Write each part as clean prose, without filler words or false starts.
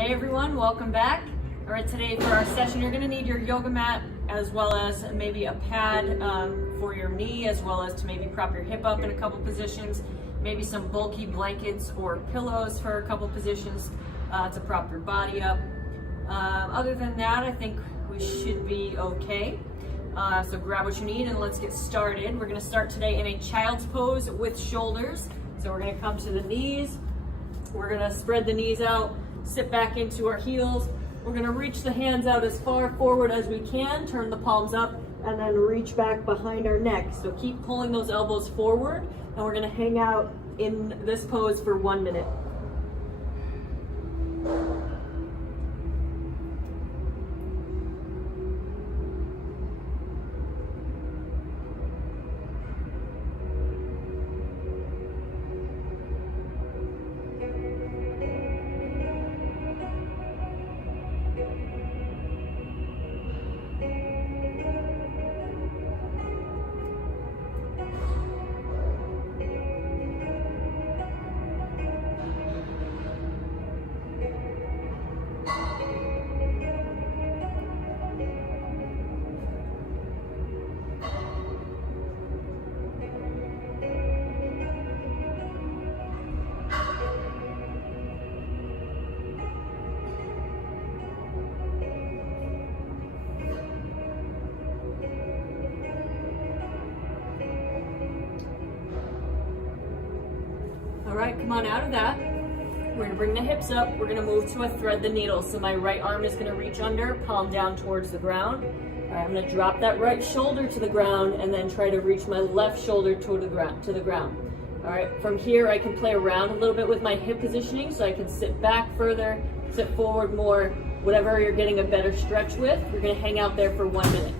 Hey everyone, welcome back. All right, today for our session, you're gonna need your yoga mat as well as maybe a pad for your knee, as well as to maybe prop your hip up in a couple positions, maybe some bulky blankets or pillows for a couple positions to prop your body up. Other than that, I think we should be okay. So grab what you need and let's get started. We're gonna start today in a child's pose with shoulders. So we're gonna come to the knees. We're gonna spread the knees out, sit back into our heels. We're gonna reach the hands out as far forward as we can, turn the palms up, and then reach back behind our neck. So keep pulling those elbows forward, and we're gonna hang out in this pose for 1 minute. All right, come on out of that. We're gonna bring the hips up. We're gonna move to a thread the needle. So my right arm is gonna reach under, palm down towards the ground. All right, I'm gonna drop that right shoulder to the ground and then try to reach my left shoulder to the ground. All right, from here I can play around a little bit with my hip positioning, so I can sit back further, sit forward more, whatever you're getting a better stretch with. We're gonna hang out there for 1 minute.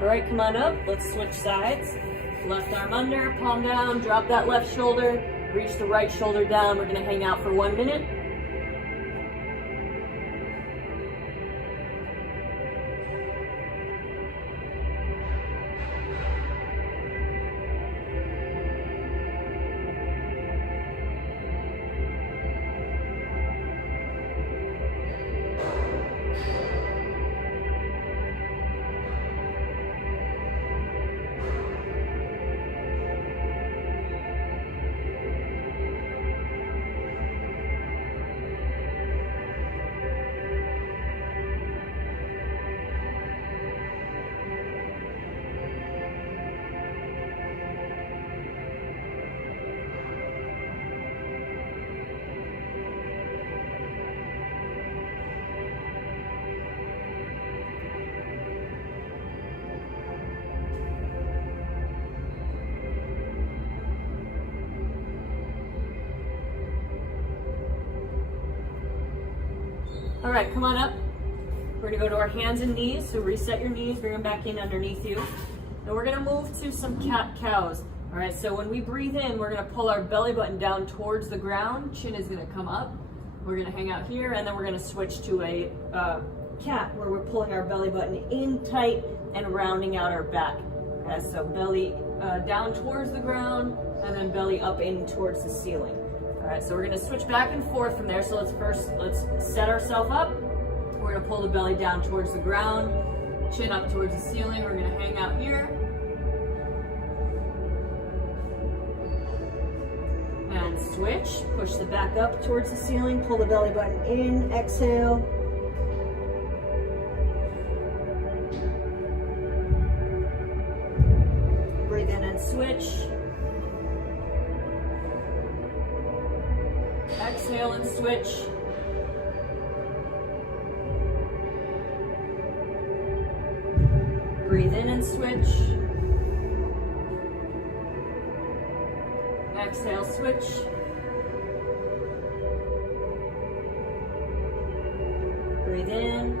All right, come on up. Let's switch sides. Left arm under, palm down, drop that left shoulder, reach the right shoulder down. We're gonna hang out for 1 minute. All right, come on up. We're gonna go to our hands and knees. So reset your knees, bring them back in underneath you. And we're gonna move to some cat-cows. All right, so when we breathe in, we're gonna pull our belly button down towards the ground. Chin is gonna come up. We're gonna hang out here, and then we're gonna switch to a cat, where we're pulling our belly button in tight and rounding out our back. So belly down towards the ground, and then belly up in towards the ceiling. All right, so we're gonna switch back and forth from there. So let's set ourselves up. We're gonna pull the belly down towards the ground, chin up towards the ceiling. We're gonna hang out here. And switch, push the back up towards the ceiling, pull the belly button in, exhale, switch. Exhale and switch. Breathe in and switch. Exhale, switch. Breathe in.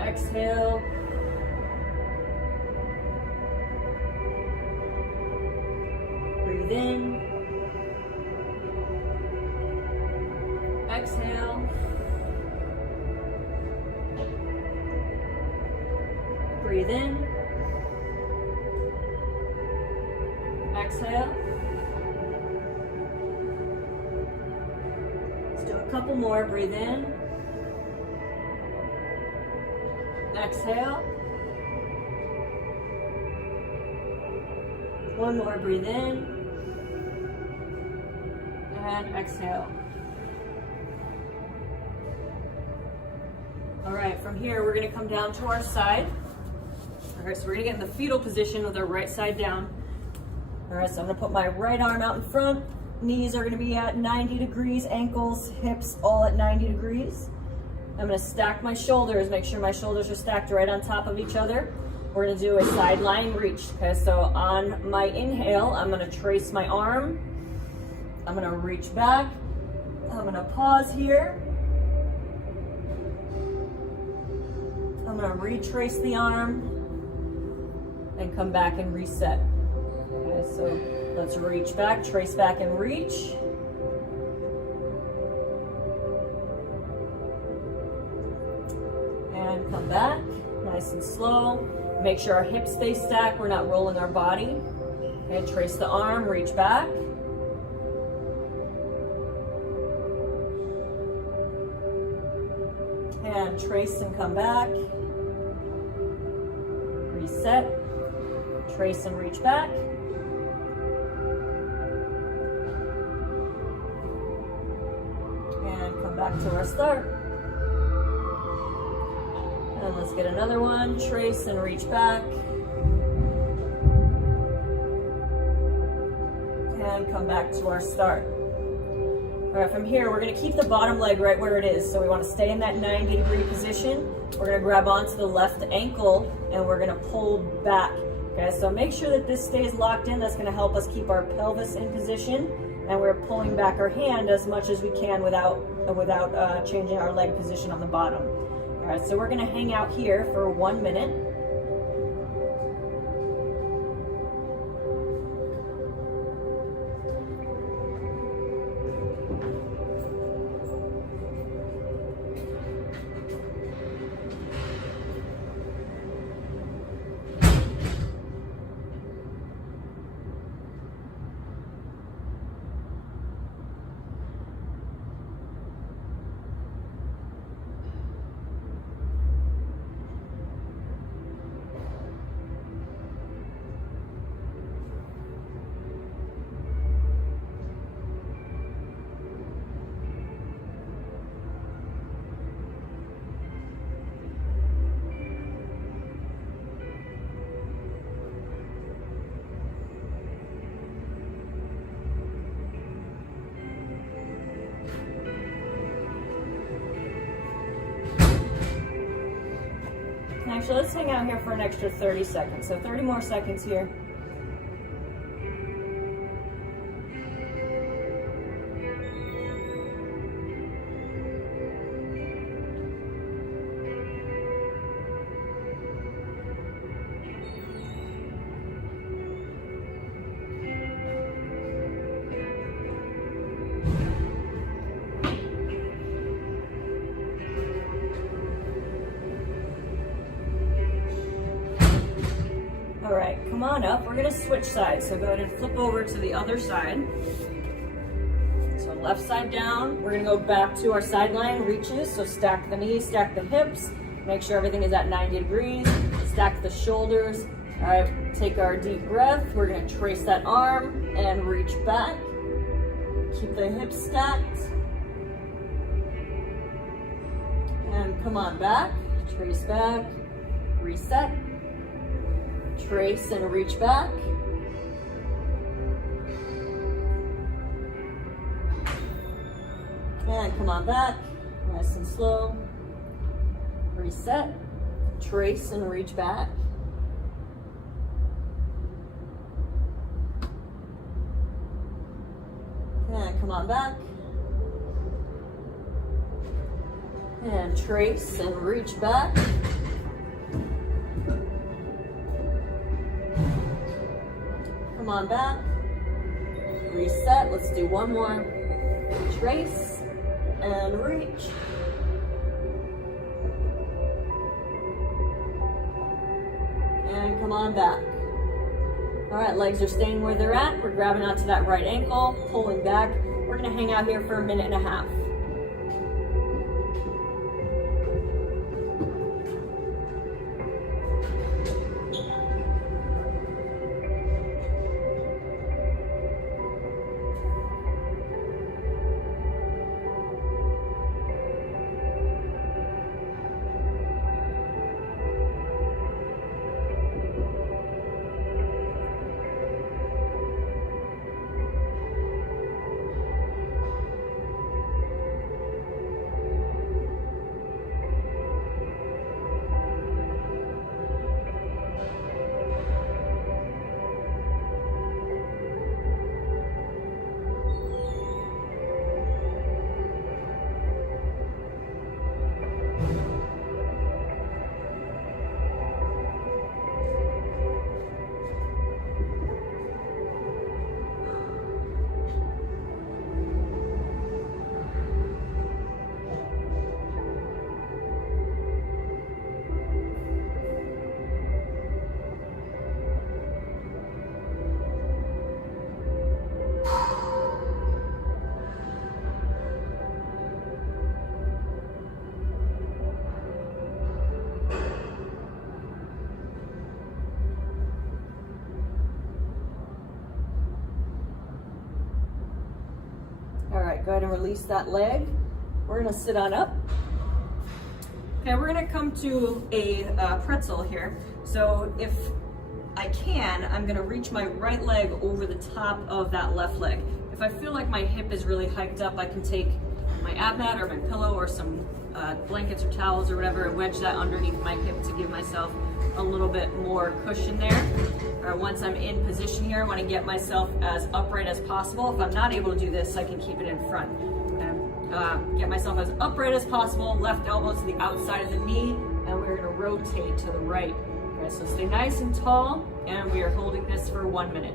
Exhale. Breathe in. Exhale. Breathe in. Exhale. Let's do a couple more. Breathe in. Exhale. One more. Breathe in. And exhale. All right, from here, we're gonna come down to our side. All right, so we're gonna get in the fetal position with our right side down. All right, so I'm gonna put my right arm out in front. Knees are gonna be at 90 degrees, ankles, hips, all at 90 degrees. I'm gonna stack my shoulders, make sure my shoulders are stacked right on top of each other. We're gonna do a side lying reach. Okay, so on my inhale, I'm gonna trace my arm. I'm gonna reach back. I'm gonna pause here. I'm gonna retrace the arm and come back and reset. Okay, so let's reach back, trace back and reach. And come back, nice and slow. Make sure our hips stay stacked, we're not rolling our body. Okay, trace the arm, reach back. And trace and come back. Reset. Trace and reach back. And come back to our start. And let's get another one. Trace and reach back. And come back to our start. All right, from here, we're gonna keep the bottom leg right where it is. So we wanna stay in that 90-degree position. We're gonna grab onto the left ankle and we're gonna pull back. Okay, so make sure that this stays locked in. That's gonna help us keep our pelvis in position. And we're pulling back our hand as much as we can without changing our leg position on the bottom. All right, so we're gonna hang out here for 1 minute. Actually, let's hang out here for an extra 30 seconds. So 30 more seconds here. All right, come on up. We're gonna switch sides. So go ahead and flip over to the other side. So left side down. We're gonna go back to our sideline reaches. So stack the knees, stack the hips. Make sure everything is at 90 degrees. Stack the shoulders. All right, take our deep breath. We're gonna trace that arm and reach back. Keep the hips stacked. And come on back. Trace back, reset. Trace and reach back. And come on back, nice and slow. Reset, trace and reach back. And come on back. And trace and reach back. Come on back. Reset, let's do one more. Trace and reach. And come on back. All right, legs are staying where they're at. We're grabbing onto that right ankle, pulling back. We're gonna hang out here for a minute and a half. All right, go ahead and release that leg. We're gonna sit on up. Okay, we're gonna come to a pretzel here. So if I can, I'm gonna reach my right leg over the top of that left leg. If I feel like my hip is really hiked up, I can take my ab mat or my pillow or some blankets or towels or whatever and wedge that underneath my hip to give myself a little bit more cushion there. All right, once I'm in position here, I want to get myself as upright as possible. If I'm not able to do this, I can keep it in front. And get myself as upright as possible, left elbow to the outside of the knee, and we're gonna rotate to the right. All right, so stay nice and tall, and we are holding this for 1 minute.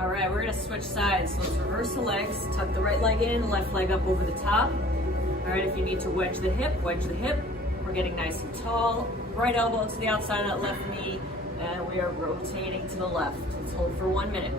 All right, we're gonna switch sides. So let's reverse the legs, tuck the right leg in, left leg up over the top. All right, if you need to wedge the hip, wedge the hip. We're getting nice and tall. Right elbow to the outside of that left knee, and we are rotating to the left. Let's hold for 1 minute.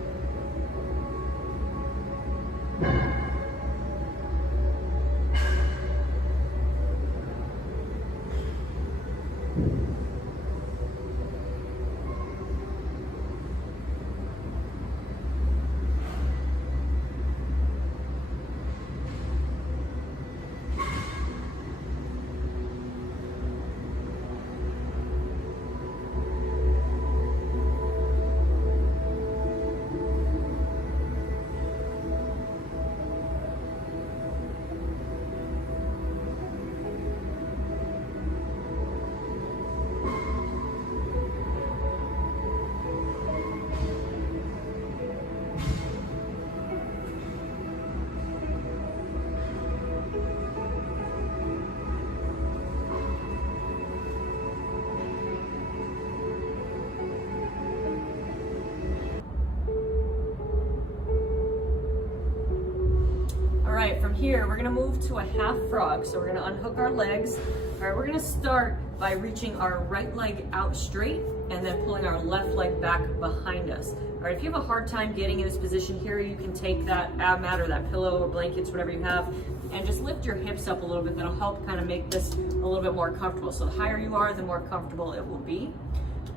here, we're gonna move to a half frog. So we're gonna unhook our legs. All right, we're gonna start by reaching our right leg out straight and then pulling our left leg back behind us. All right, if you have a hard time getting in this position here, you can take that ab mat or that pillow or blankets, whatever you have, and just lift your hips up a little bit. That'll help kind of make this a little bit more comfortable. So the higher you are, the more comfortable it will be.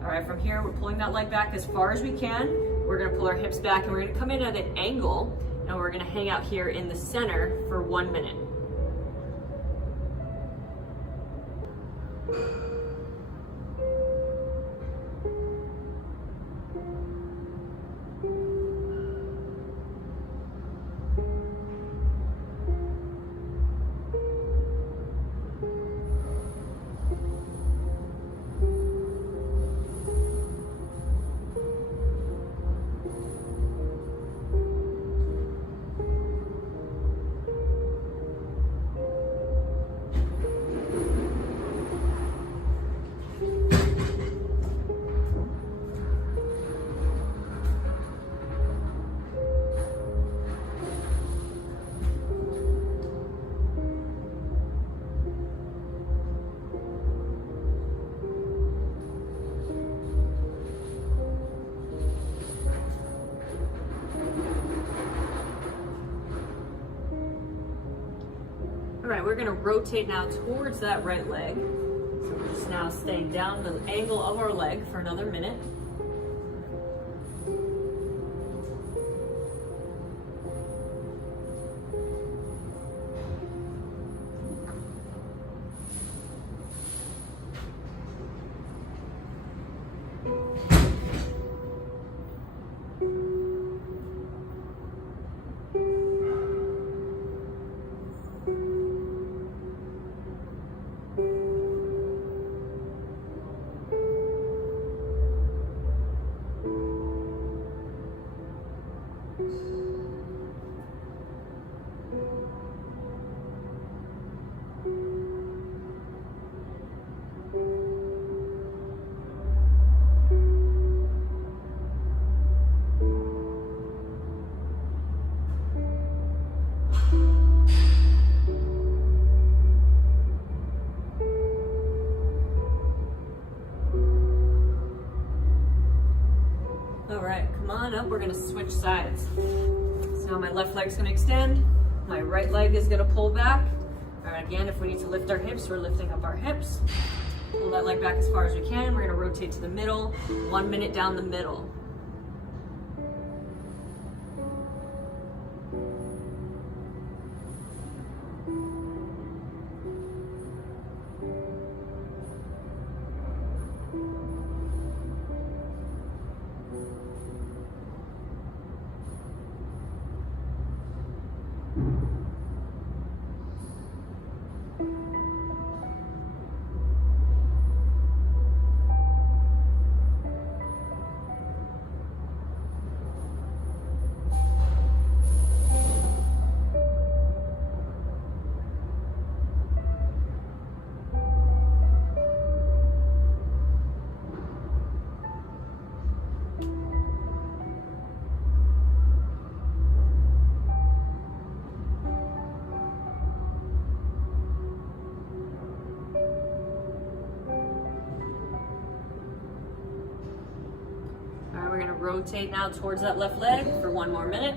All right, from here, we're pulling that leg back as far as we can. We're gonna pull our hips back and we're gonna come in at an angle and we're gonna hang out here in the center for 1 minute. All right, we're gonna rotate now towards that right leg. So we're just now staying down the angle of our leg for another minute. Come on up, we're gonna switch sides. So now my left leg's gonna extend, my right leg is gonna pull back. All right, again, if we need to lift our hips, we're lifting up our hips. Pull that leg back as far as we can. We're gonna rotate to the middle, 1 minute down the middle. We're gonna rotate now towards that left leg for 1 more minute.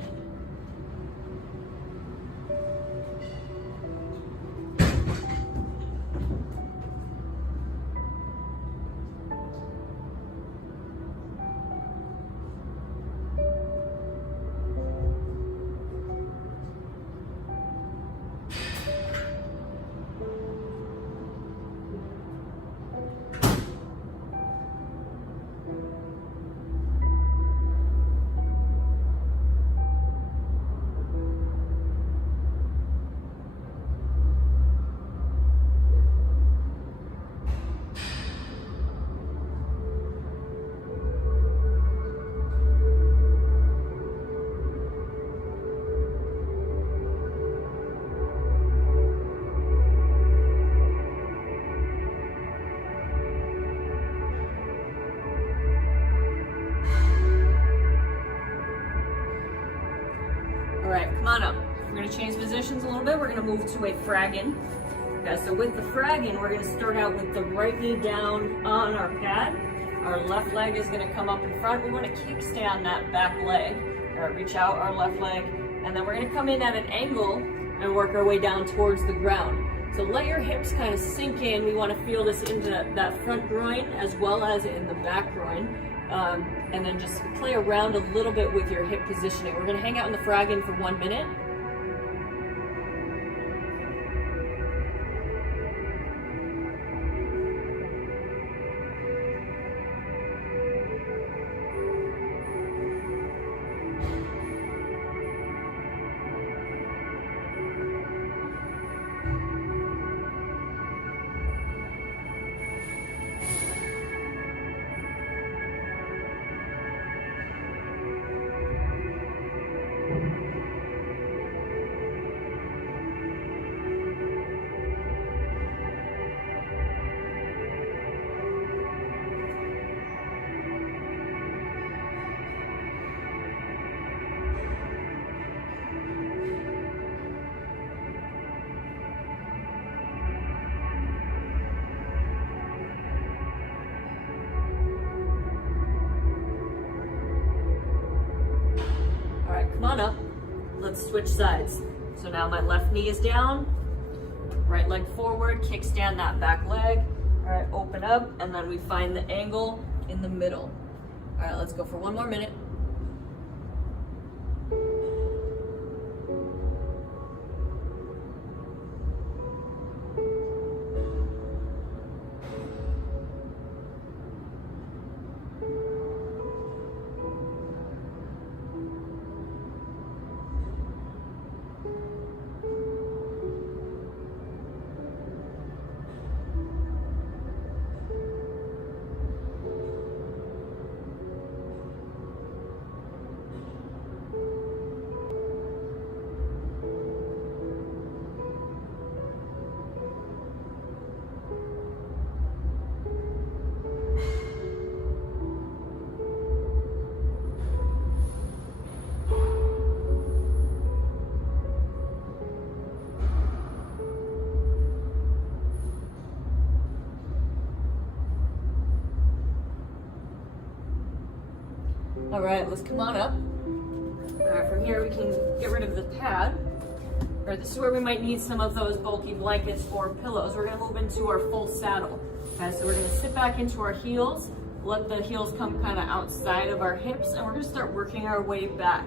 bit, we're gonna move to a fraggin. Okay, so with the fraggin, we're gonna start out with the right knee down on our pad. Our left leg is gonna come up in front. We wanna kickstand that back leg. Reach out our left leg, and then we're gonna come in at an angle and work our way down towards the ground. So let your hips kind of sink in. We wanna feel this into that front groin as well as in the back groin. And then just play around a little bit with your hip positioning. We're gonna hang out in the fraggin for 1 minute. Come on up. Let's switch sides. So now my left knee is down, right leg forward, kickstand that back leg. All right, open up, and then we find the angle in the middle. All right, let's go for 1 more minute. All right, let's come on up. All right, from here we can get rid of the pad. All right, this is where we might need some of those bulky blankets or pillows. We're gonna move into our full saddle. Okay, so we're gonna sit back into our heels, let the heels come kind of outside of our hips, and we're gonna start working our way back.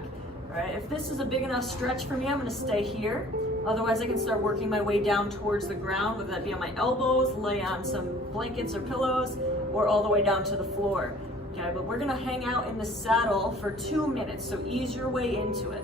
All right, if this is a big enough stretch for me, I'm gonna stay here. Otherwise, I can start working my way down towards the ground, whether that be on my elbows, lay on some blankets or pillows, or all the way down to the floor. Okay, but we're gonna hang out in the saddle for 2 minutes, so ease your way into it.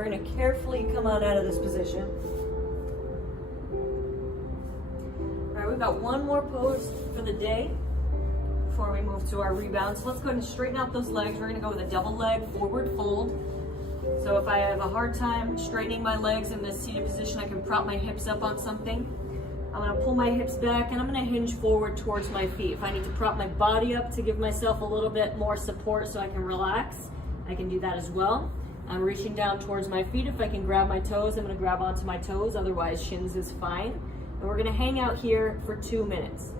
we're gonna carefully come out of this position. All right, we've got one more pose for the day before we move to our rebound. So let's go ahead and straighten out those legs. We're gonna go with a double leg forward fold. So if I have a hard time straightening my legs in this seated position, I can prop my hips up on something. I'm gonna pull my hips back and I'm gonna hinge forward towards my feet. If I need to prop my body up to give myself a little bit more support so I can relax, I can do that as well. I'm reaching down towards my feet. If I can grab my toes, I'm gonna grab onto my toes, otherwise shins is fine. And we're gonna hang out here for 2 minutes.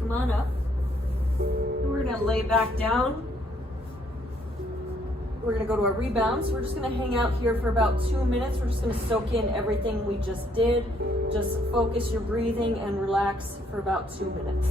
Come on up. And we're gonna lay back down. We're gonna go to our rebound. So we're just gonna hang out here for about 2 minutes. We're just gonna soak in everything we just did. Just focus your breathing and relax for about 2 minutes.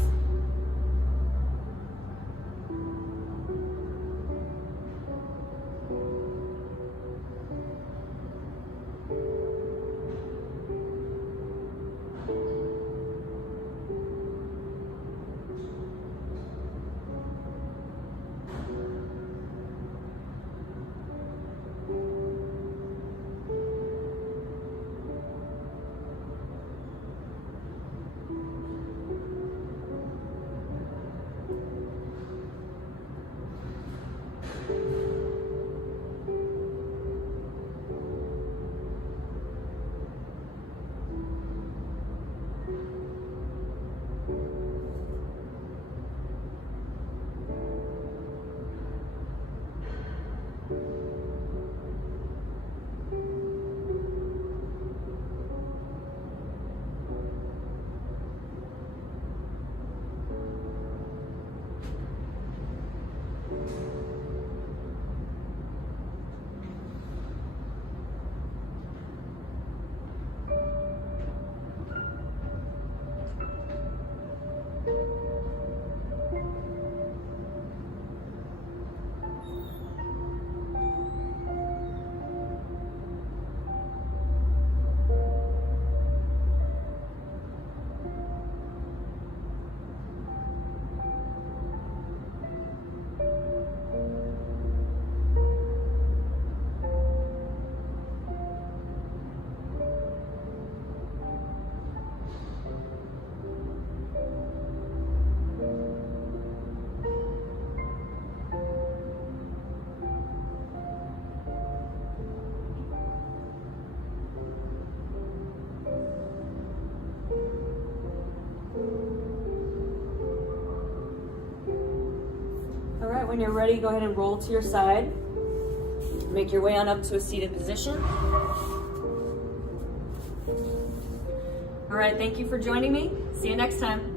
When you're ready, go ahead and roll to your side. Make your way on up to a seated position. All right, thank you for joining me. See you next time.